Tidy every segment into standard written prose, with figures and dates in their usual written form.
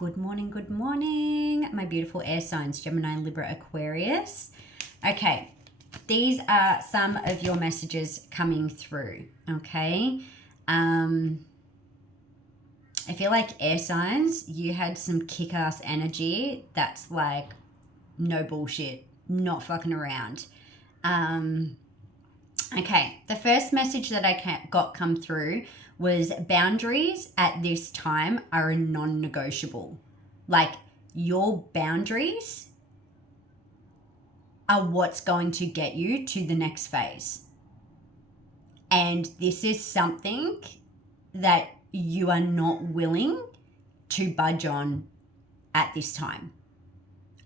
Good morning, my beautiful air signs, Gemini, Libra, Aquarius. Okay, these are some of your messages coming through, okay? I feel like air signs, you had some kick-ass energy that's like no bullshit, not fucking around. Okay, the first message that I got come through was boundaries at this time are a non-negotiable. Like your boundaries are what's going to get you to the next phase. And this is something that you are not willing to budge on at this time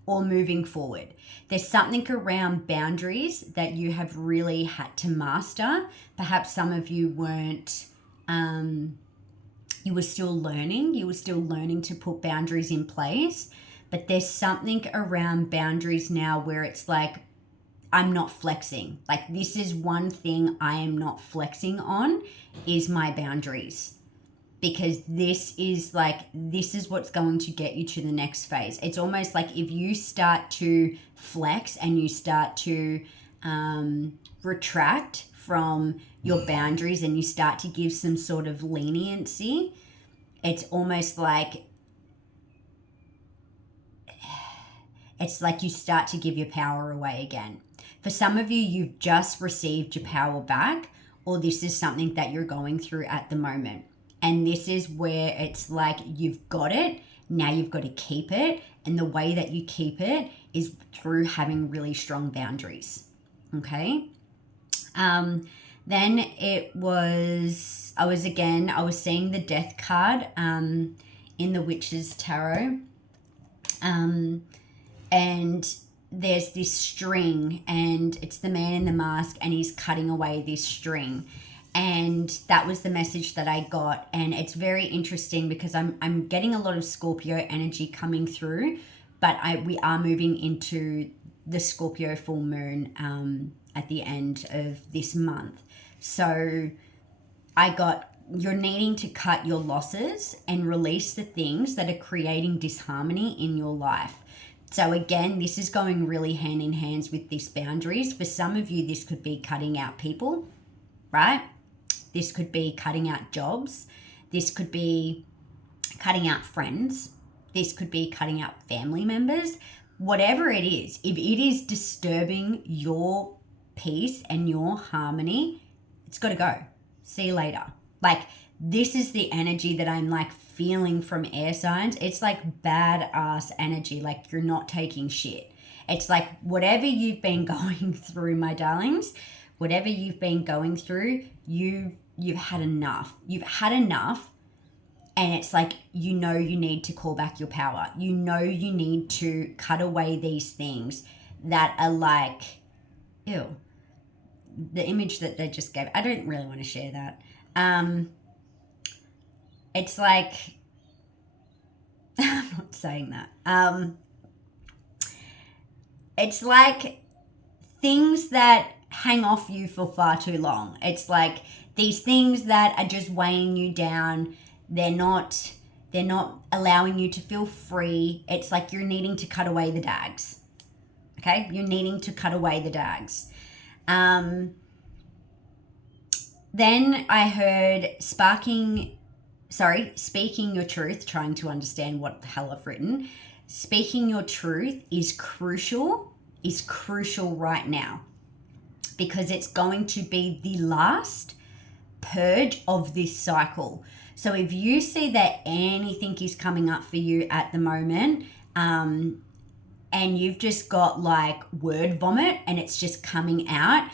or moving forward. There's something around boundaries that you have really had to master. Perhaps some of you weren't, you were still learning to put boundaries in place. But there's something around boundaries now where it's like, I'm not flexing. Like this is one thing I am not flexing on is my boundaries. Because this is what's going to get you to the next phase. It's almost like if you start to flex and you start to retract from your boundaries and you start to give some sort of leniency, it's almost like you start to give your power away again. For some of you, you've just received your power back, or this is something that you're going through at the moment. And this is where it's like you've got it, now you've got to keep it. And the way that you keep it is through having really strong boundaries, okay? Then I was seeing the Death card in the Witch's Tarot. And there's this string and it's the man in the mask and he's cutting away this string. And that was the message that I got. And it's very interesting because I'm getting a lot of Scorpio energy coming through, but we are moving into the Scorpio full moon at the end of this month. So I got, you're needing to cut your losses and release the things that are creating disharmony in your life. So again, this is going really hand in hand with these boundaries. For some of you, this could be cutting out people, right? This could be cutting out jobs. This could be cutting out friends. This could be cutting out family members. Whatever it is, if it is disturbing your peace and your harmony, it's got to go. See you later. Like this is the energy that I'm like feeling from air signs. It's like badass energy. Like you're not taking shit. It's like whatever you've been going through, my darlings, whatever you've been going through, you've had enough. You've had enough. And it's like, you need to call back your power. You need to cut away these things that are like, ew. The image that they just gave, I don't really want to share that. It's like, I'm not saying that. It's like things that hang off you for far too long. It's like these things that are just weighing you down. They're not allowing you to feel free. It's like you're needing to cut away the dags. Okay? You're needing to cut away the dags. Then I heard speaking your truth, trying to understand what the hell I've written. Speaking your truth is crucial right now because it's going to be the last purge of this cycle. So if you see that anything is coming up for you at the moment, and you've just got like word vomit and it's just coming out,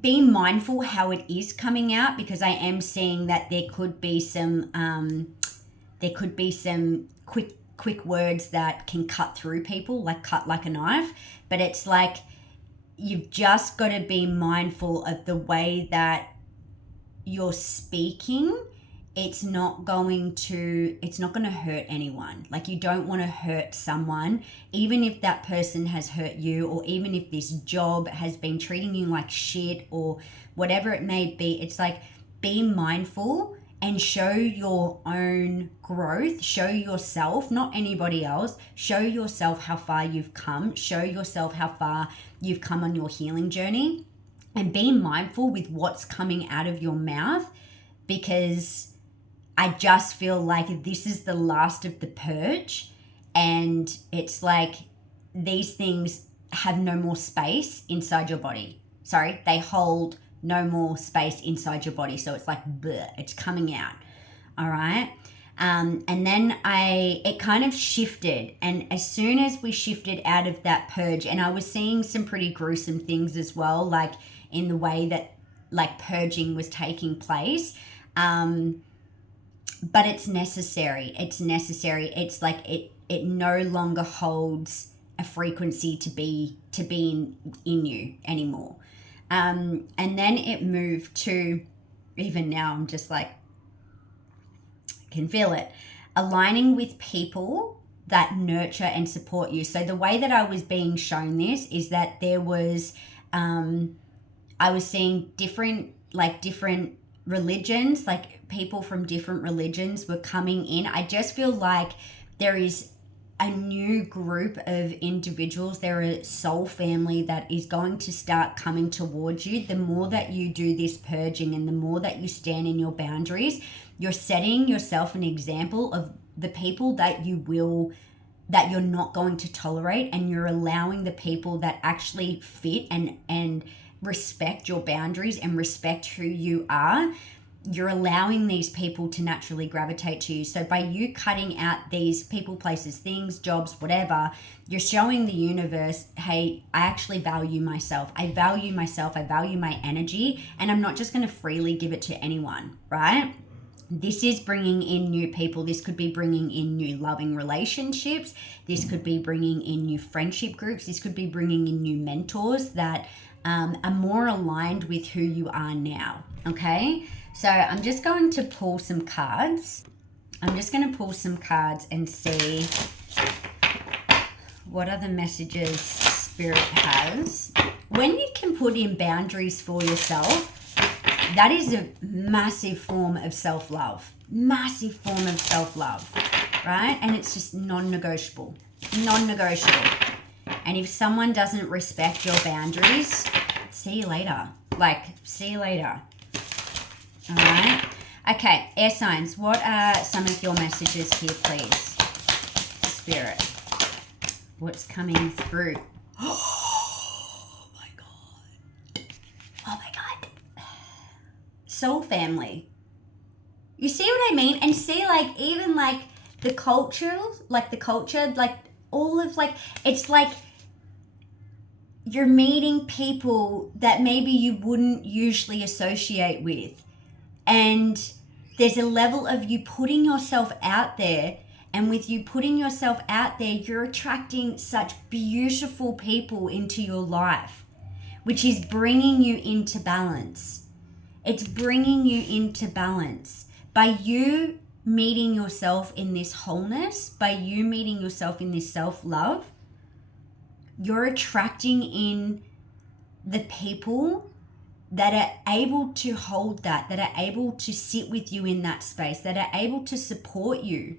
be mindful how it is coming out because I am seeing that there could be some quick words that can cut through people, like cut like a knife. But it's like you've just got to be mindful of the way that you're speaking. It's not going to hurt anyone. Like you don't want to hurt someone, even if that person has hurt you, or even if this job has been treating you like shit or whatever it may be. It's like, be mindful and show your own growth. Show yourself, not anybody else. Show yourself how far you've come. Show yourself how far you've come on your healing journey. And be mindful with what's coming out of your mouth, because I just feel like this is the last of the purge, and it's like these things have no more space inside your body. Sorry, they hold no more space inside your body. So it's like, bleh, it's coming out. All right. And then it kind of shifted. And as soon as we shifted out of that purge, and I was seeing some pretty gruesome things as well, like in the way that like purging was taking place. But it's necessary. It's necessary. It's like it no longer holds a frequency to be in you anymore. And then it moved to, even now I'm just like, I can feel it, aligning with people that nurture and support you. So the way that I was being shown this is that there was, I was seeing different religions, like people from different religions were coming in. I just feel like there is a new group of individuals. They're a soul family that is going to start coming towards you. The more that you do this purging and the more that you stand in your boundaries, you're setting yourself an example of the people that you're not going to tolerate, and you're allowing the people that actually fit and respect your boundaries and respect who you are. You're allowing these people to naturally gravitate to you. So by you cutting out these people, places, things, jobs, whatever, you're showing the universe, hey, I actually value myself. I value myself. I value my energy. And I'm not just going to freely give it to anyone, right? This is bringing in new people. This could be bringing in new loving relationships. This could be bringing in new friendship groups. This could be bringing in new mentors that are more aligned with who you are now, okay? So I'm just going to pull some cards. I'm just going to pull some cards and see what other messages Spirit has. When you can put in boundaries for yourself, that is a massive form of self-love. Massive form of self-love, right? And it's just non-negotiable. Non-negotiable. And if someone doesn't respect your boundaries, see you later. Like, see you later. All right. Okay, air signs, what are some of your messages here, please? Spirit, what's coming through? Oh my God. Oh my God. Soul family. You see what I mean? And see, like, even like the culture, like all of like, it's like you're meeting people that maybe you wouldn't usually associate with. And there's a level of you putting yourself out there. And with you putting yourself out there, you're attracting such beautiful people into your life, which is bringing you into balance. It's bringing you into balance. By you meeting yourself in this wholeness, by you meeting yourself in this self-love, you're attracting in the people that are able to hold that are able to sit with you in that space, that are able to support you.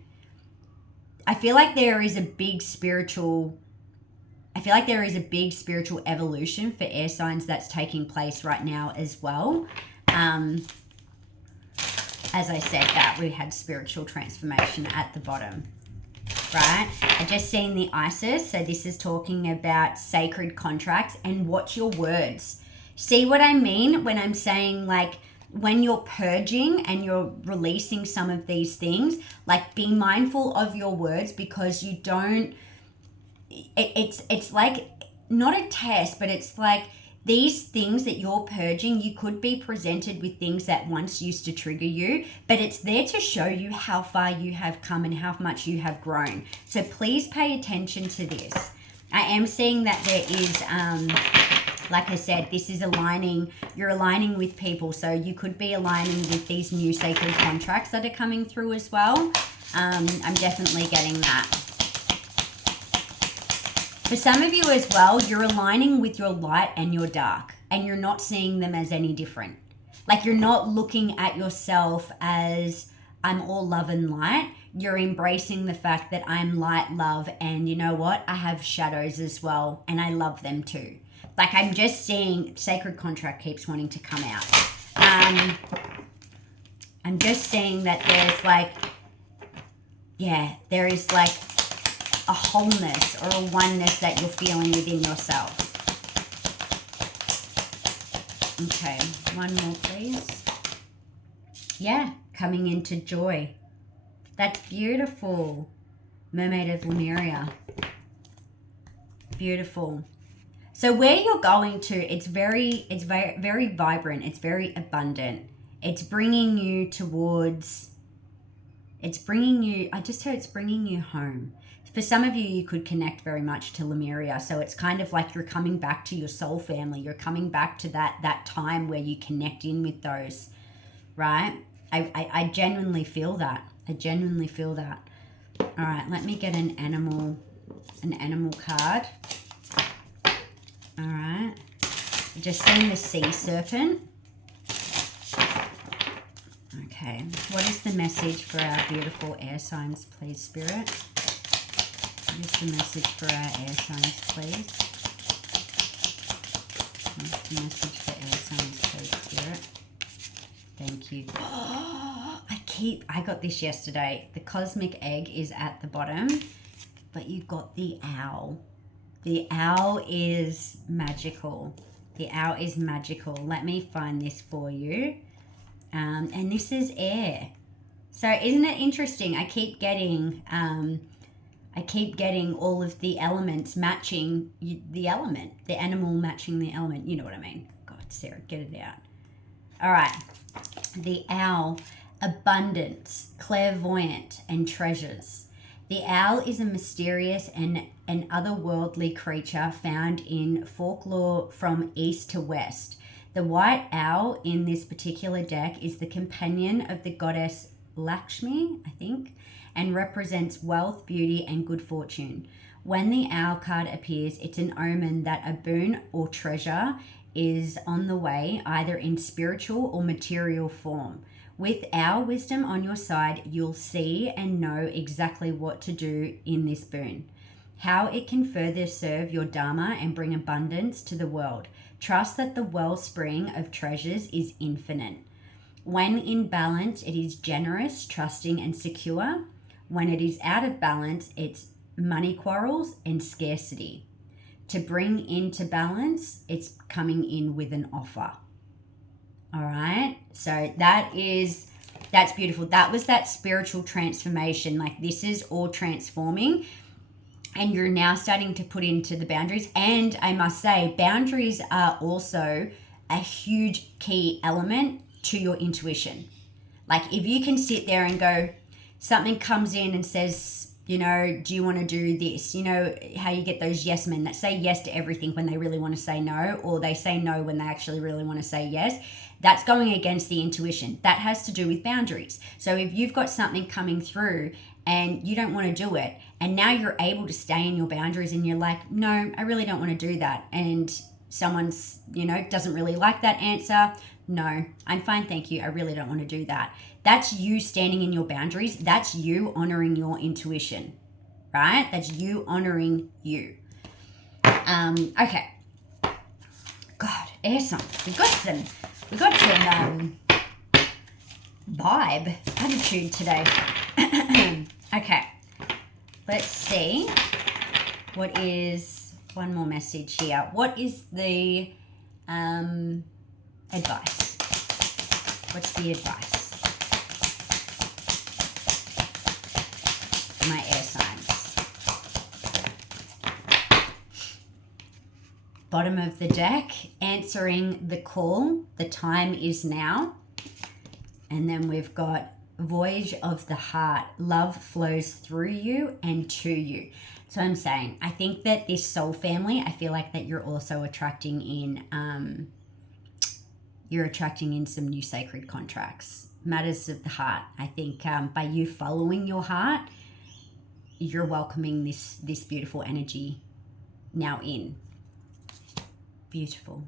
I feel like there is a big spiritual evolution for air signs that's taking place right now as well. As I said that, we had spiritual transformation at the bottom, right? I just seen the Isis, so this is talking about sacred contracts, and watch your words. See what I mean when I'm saying, like, when you're purging and you're releasing some of these things, like, be mindful of your words, because you don't, it's like not a test, but it's like these things that you're purging, you could be presented with things that once used to trigger you, but it's there to show you how far you have come and how much you have grown. So please pay attention to this. I am seeing that there is, like I said, this is you're aligning with people. So you could be aligning with these new sacred contracts that are coming through as well. I'm definitely getting that. For some of you as well, you're aligning with your light and your dark, and you're not seeing them as any different. Like, you're not looking at yourself as I'm all love and light. You're embracing the fact that I'm light, love, and you know what? I have shadows as well, and I love them too. Like, I'm just seeing Sacred Contract keeps wanting to come out. I'm just seeing that there's like, yeah, there is like a wholeness or a oneness that you're feeling within yourself. Okay, one more please. Yeah, coming into joy. That's beautiful. Mermaid of Lemuria. Beautiful. So where you're going to, it's very vibrant. It's very abundant. It's bringing you towards, I just heard it's bringing you home. For some of you, you could connect very much to Lemuria. So it's kind of like you're coming back to your soul family. You're coming back to that time where you connect in with those, right? I genuinely feel that. I genuinely feel that. All right, let me get an animal card. All right. Just seeing the sea serpent. Okay. What is the message for our beautiful air signs, please, Spirit? What is the message for our air signs, please? What's the message for air signs, please, Spirit? Thank you. I got this yesterday. The cosmic egg is at the bottom, but you got the owl. The owl is magical. The owl is magical. Let me find this for you. And this is air. So isn't it interesting? I keep getting all of the elements matching the element. The animal matching the element. You know what I mean? God, Sarah, get it out. All right. The owl, abundance, clairvoyant, and treasures. The owl is a mysterious and an otherworldly creature found in folklore from east to west. The white owl in this particular deck is the companion of the goddess Lakshmi, I think, and represents wealth, beauty, and good fortune. When the owl card appears, it's an omen that a boon or treasure is on the way, either in spiritual or material form. With our wisdom on your side, you'll see and know exactly what to do in this boon, how it can further serve your Dharma and bring abundance to the world. Trust that the wellspring of treasures is infinite. When in balance, it is generous, trusting, and secure. When it is out of balance, it's money quarrels and scarcity. To bring into balance, it's coming in with an offer. All right. So that's beautiful. That was that spiritual transformation. Like, this is all transforming, and you're now starting to put into the boundaries. And I must say, boundaries are also a huge key element to your intuition. Like, if you can sit there and go, something comes in and says, you know, do you want to do this? You know how you get those yes men that say yes to everything when they really want to say no, or they say no when they actually really want to say yes. That's going against the intuition. That has to do with boundaries. So if you've got something coming through and you don't want to do it, and now you're able to stay in your boundaries and you're like, no, I really don't want to do that. And someone's, you know, doesn't really like that answer. No, I'm fine, thank you. I really don't want to do that. That's you standing in your boundaries. That's you honoring your intuition, right? That's you honoring you. Okay. God, air signs. We got some vibe, attitude today. Okay. Let's see. What is one more message here? What is the advice? What's the advice? My air signs. Bottom of the deck, answering the call. The time is now. And then we've got voyage of the heart. Love flows through you and to you. So I'm saying, I think that this soul family, I feel like that you're also attracting in, some new sacred contracts. Matters of the heart. I think by you following your heart, you're welcoming this beautiful energy now in. Beautiful.